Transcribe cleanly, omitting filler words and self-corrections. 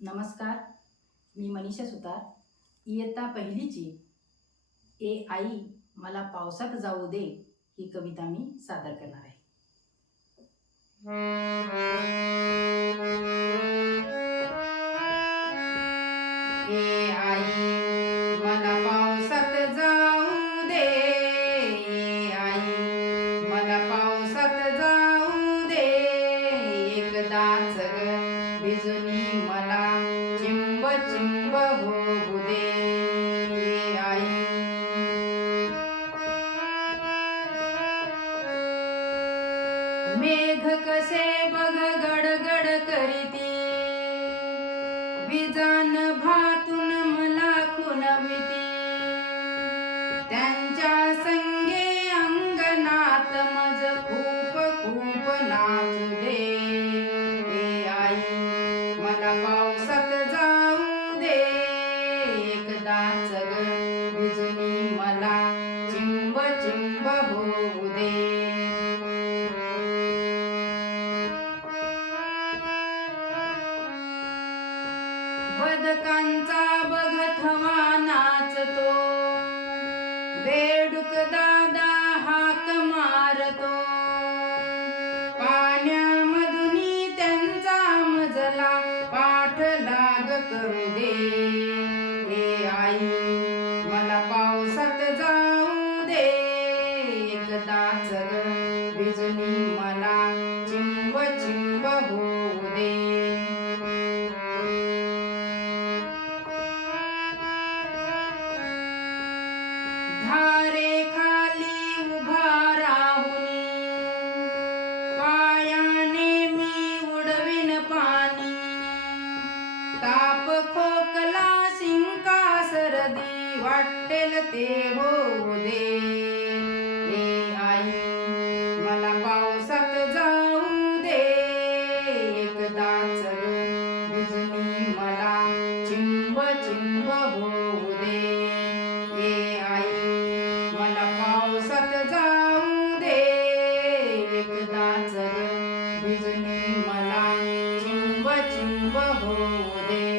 नमस्कार, मी मनीषा सुतार. इयत्ता पहिलीची ए आई मला पावसात जाऊ दे ही कविता मी सादर करणार आहे. ए आई मला पावसात जाऊ दे, ए आई मला पावसात जाऊ दे, एकदाच ग भिजुनी मला चिंब चिंब होऊ दे. ए आई मेघ कसे बघ गडगड करीती, विजान भातून मला खुणविती, त्यांच्या संगे अंगणात मज खूप खूप नाचू दे. ए आई मला पावसात जाऊ दे, एकदाच ग भिजुनी मला चिंब चिंब होऊ दे. बदकांचा बघथवा नाचतो, बेडूक दादा हाक मारतो, पाण्यामधुनी त्यांचा मजला पाठलाग करू दे. ए आई मला पावसात जाऊ दे, एकदाच ग भिजुनी मला चिंब चिंब होऊ दे. धारे खाली उभा राहुनी, पायाने मी उडविन पाणी, ताप खोकला शिंका सरदी वाटेल ते होऊ दे. ए आई मला पावसात जाऊ दे, एकदाच ग भिजुनी मला चिंब चिंब होऊ दे. ए आई मला पावसात जाऊ दे, एकदाच ग भिजुनी मला चिंब चिंब होऊ दे.